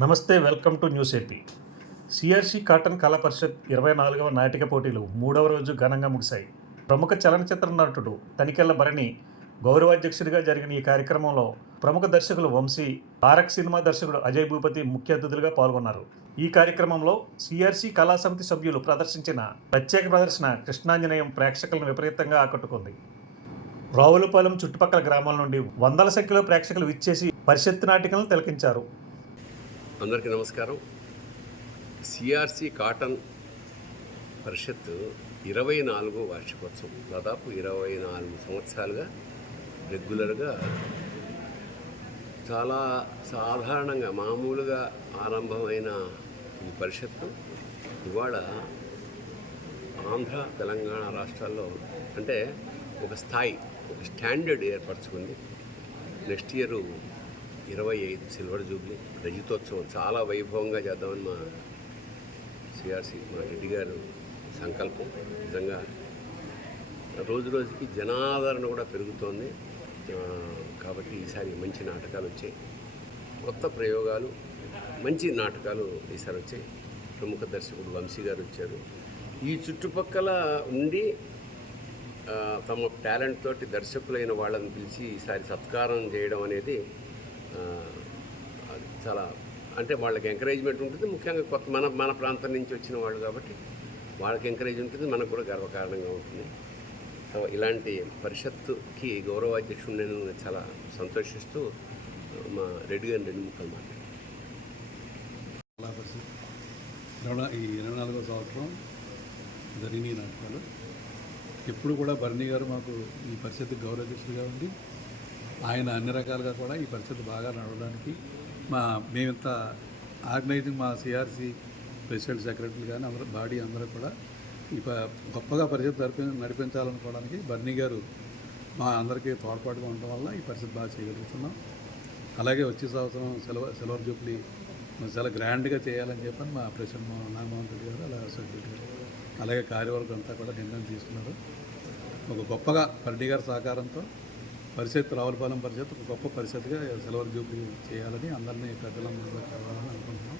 నమస్తే welcome to news AP. CRC cotton Kala Parishad ఇరవై నాలుగవ నాటిక పోటీలు మూడవ రోజు ఘనంగా ముగిశాయి. ప్రముఖ చలనచిత్ర నటుడు తనికెళ్ళ భరణి గౌరవాధ్యక్షుడిగా జరిగిన ఈ కార్యక్రమంలో ప్రముఖ దర్శకులు వంశీ ఆరక్ సినిమా దర్శకుడు అజయ్ భూపతి ముఖ్య అతిథులుగా పాల్గొన్నారు. ఈ కార్యక్రమంలో సిఆర్సి కళా సమితి సభ్యులు ప్రదర్శించిన ప్రత్యేక ప్రదర్శన కృష్ణాంజనేయం ప్రేక్షకులను విపరీతంగా ఆకట్టుకుంది. రావులపాలెం చుట్టుపక్కల గ్రామాల నుండి వందల సంఖ్యలో ప్రేక్షకులు విచ్చేసి పరిషత్ నాటికలను తిలకించారు. అందరికీ నమస్కారం. సిఆర్సి కాటన్ పరిషత్ ఇరవై నాలుగో వార్షికోత్సవం. దాదాపు ఇరవై నాలుగు సంవత్సరాలుగా రెగ్యులర్గా చాలా సాధారణంగా మామూలుగా ఆరంభమైన ఈ పరిషత్తు ఇవాళ ఆంధ్ర తెలంగాణ రాష్ట్రాల్లో అంటే ఒక స్థాయి ఒక స్టాండర్డ్ ఏర్పరచుకుంది. నెక్స్ట్ ఇయర్ ఇరవై ఐదు సిల్వర్ జూబ్లీ రజితోత్సవం చాలా వైభవంగా చేద్దామని మా సిఆర్సి మా రెడ్డి గారు సంకల్పం. నిజంగా రోజు రోజుకి జనాదరణ కూడా పెరుగుతోంది. కాబట్టి ఈసారి మంచి నాటకాలు వచ్చాయి. కొత్త ప్రయోగాలు మంచి నాటకాలు ఈసారి వచ్చాయి. ప్రముఖ దర్శకుడు వంశీ గారు వచ్చారు. ఈ చుట్టుపక్కల ఉండి తమ టాలెంట్ తోటి దర్శకులైన వాళ్ళని పిలిచి ఈసారి సత్కారం చేయడం అనేది చాలా అంటే వాళ్ళకి ఎంకరేజ్మెంట్ ఉంటుంది. ముఖ్యంగా కొత్త మన మన ప్రాంతం నుంచి వచ్చిన వాళ్ళు కాబట్టి వాళ్ళకి ఎంకరేజ్ ఉంటుంది. మనకు కూడా గర్వకారణంగా ఉంటుంది. సో ఇలాంటి పరిషత్తుకి గౌరవాధ్యక్షుడు నేను చాలా సంతోషిస్తూ మా రెడ్డి గారిని రెండు ముక్కలు మాట్లాడాను. ఇరవై ఈ ఇరవై నాలుగో సంవత్సరం జరిగిన నాటకాలు. ఎప్పుడు కూడా భరణి గారు మాకు ఈ పరిషత్ గౌరవాధ్యక్షుడిగా ఉండి ఆయన అన్ని రకాలుగా కూడా ఈ పరిస్థితి బాగా నడవడానికి మా మేమింత ఆర్గనైజింగ్ మా సిఆర్సి ప్రెసిడెంట్ సెక్రటరీ కానీ అందరూ బాడీ అందరూ కూడా ఈ ప గొప్పగా పరిస్థితి నడిపి నడిపించాలనుకోవడానికి బర్నీ గారు మా అందరికీ తోడ్పాటుగా ఉండడం వల్ల ఈ పరిస్థితి బాగా చేయగలుగుతున్నాం అలాగే వచ్చే సంవత్సరం సిల్వర్ సిల్వర్ జూబ్లీ చాలా గ్రాండ్గా చేయాలని చెప్పని మా ప్రెసిడెంట్ నాగమోహన్ రెడ్డి గారు అలాగే సెక్రటరీ గారు అలాగే కార్యవర్గం అంతా కూడా నిర్ణయం తీసుకున్నారు. ఒక గొప్పగా పర్డి గారి సహకారంతో పరిషత్ రావులపాలెం పరిషత్ ఒక గొప్ప పరిషత్గా సిల్వర్ జూబ్లీ చేయాలని అందరినీ పెద్దలందరూ కావాలని అనుకుంటున్నాం.